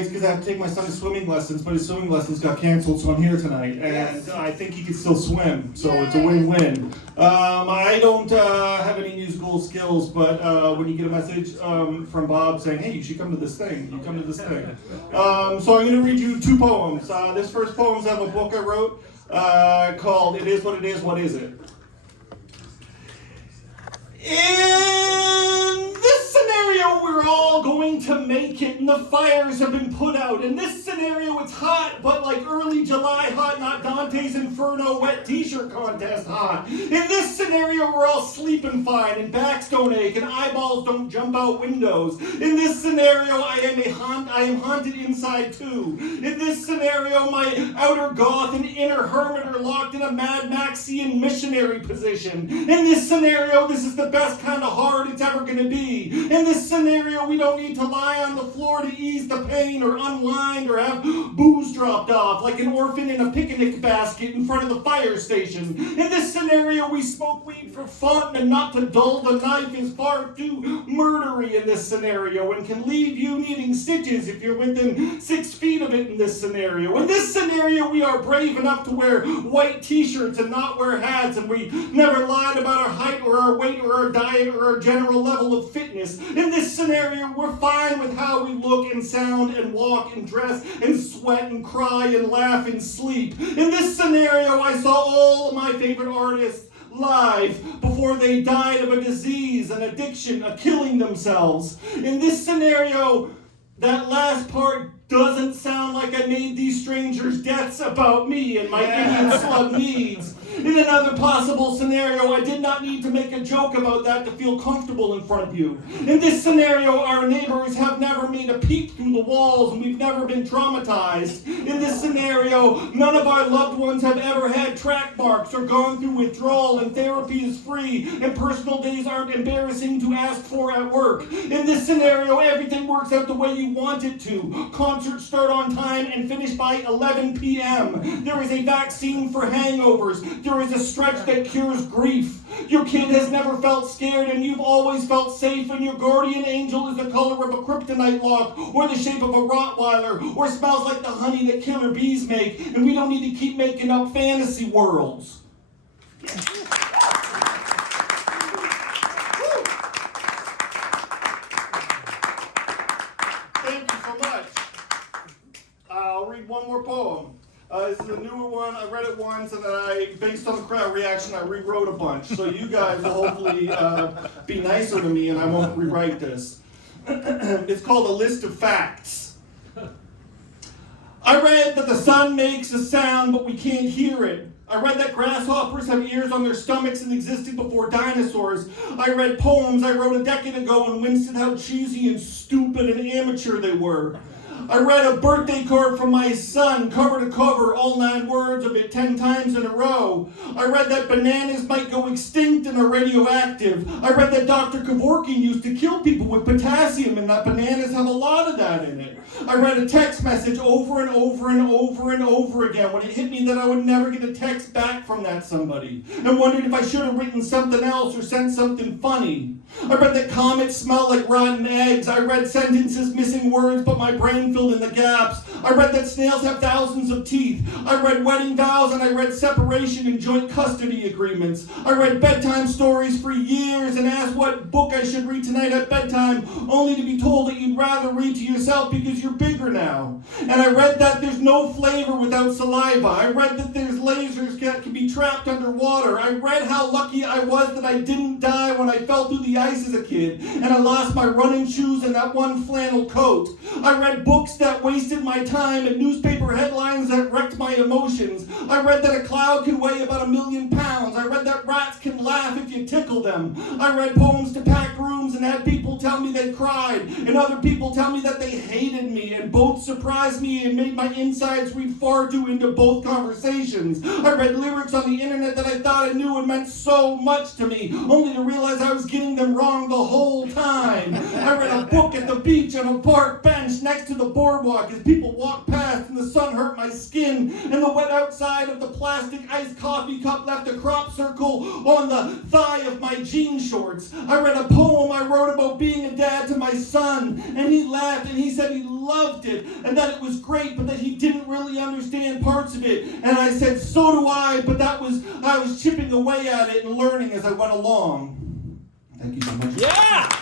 Because I have to take my son to swimming lessons, but his swimming lessons got canceled, so I'm here tonight. And I think he can still swim, so it's a win-win. I don't have any musical skills, but when you get a message from Bob saying, hey, you should come to this thing, you come to this thing. So I'm going to read you 2 poems. This first poem is out of a book I wrote called It Is What It Is, What Is It? In this scenario, we're all going to make it, and the fires have been put out. In this scenario, it's hot, but like early July hot, not Dante's Inferno wet t-shirt contest hot. In this scenario, we're all sleeping fine, and backs don't ache, and eyeballs don't jump out windows. In this scenario, I am haunted inside too. In this scenario, my outer goth and inner hermit are locked in a Mad Maxian missionary position. In this scenario, this is the best kind of hard it's ever going to be. In this scenario, we don't need to lie on the floor to ease the pain or unwind or have booze dropped off like an orphan in a picnic basket in front of the fire station. In this scenario, we smoke weed for fun and not to dull the knife is far too murdery in this scenario and can leave you needing stitches if you're within 6 feet of it in this scenario. In this scenario, we are brave enough to wear white t-shirts and not wear hats, and we never lied about our height or our weight or our diet or our general level of fitness. In this scenario, we're fine with how we look and sound and walk and dress and sweat and cry and laugh and sleep. In this scenario, I saw all of my favorite artists live before they died of a disease, an addiction, a killing themselves. In this scenario, that last part doesn't sound like I made these strangers' deaths about me and my Indian slug needs. In another possible scenario, I did not need to make a joke about that to feel comfortable in front of you. In this scenario, our neighbors have never made a peep through the walls and we've never been traumatized. In this scenario, none of our loved ones have ever had track marks or gone through withdrawal, and therapy is free and personal days aren't embarrassing to ask for at work. In this scenario, everything works out the way you want it to. Concerts start on time and finish by 11 p.m. There is a vaccine for hangovers. There is a stretch that cures grief. Your kid has never felt scared and you've always felt safe, and your guardian angel is the color of a kryptonite lock or the shape of a Rottweiler or smells like the honey that killer bees make, and we don't need to keep making up fantasy worlds. Thank you so much. I'll read one more poem. This is a newer one. I read it once, and then based on the crowd reaction, I rewrote a bunch. So you guys will hopefully be nicer to me, and I won't rewrite this. It's called A List of Facts. I read that the sun makes a sound, but we can't hear it. I read that grasshoppers have ears on their stomachs and existed before dinosaurs. I read poems I wrote a decade ago and winced at how cheesy and stupid and amateur they were. I read a birthday card from my son, cover to cover, all 9 words of it 10 times in a row. I read that bananas might go extinct and are radioactive. I read that Dr. Kevorkian used to kill people with potassium and that bananas have a lot of that in it. I read a text message over and over and over and over again when it hit me that I would never get a text back from that somebody, and wondered if I should have written something else or sent something funny. I read that comets smell like rotten eggs. I read sentences missing words, but my brain filled in the gaps. I read that snails have thousands of teeth. I read wedding vows, and I read separation and joint custody agreements. I read bedtime stories for years and asked what book I should read tonight at bedtime, only to be told that you'd rather read to yourself because you're bigger now. And I read that there's no flavor without saliva. I read that there's lasers that can be trapped underwater. I read how lucky I was that I didn't die when I fell through the ice as a kid, and I lost my running shoes and that one flannel coat. I read books that wasted my time and newspaper headlines that wrecked my emotions. I read that a cloud can weigh about 1,000,000 pounds. I read that rats can laugh if you tickle them. I read poems to pack rooms and had people tell me they cried, and other people tell me that they hated me, and both surprised me and made my insides read far too into both conversations. I read lyrics on the internet that I thought I knew and meant so much to me, only to realize I was getting them wrong the whole time. I read a book at the beach on a park bench next to the boardwalk sidewalk as people walked past and the sun hurt my skin and the wet outside of the plastic iced coffee cup left a crop circle on the thigh of my jean shorts. I read a poem I wrote about being a dad to my son, and he laughed and he said he loved it and that it was great, but that he didn't really understand parts of it. And I said, so do I, but I was chipping away at it and learning as I went along. Thank you so much. Yeah!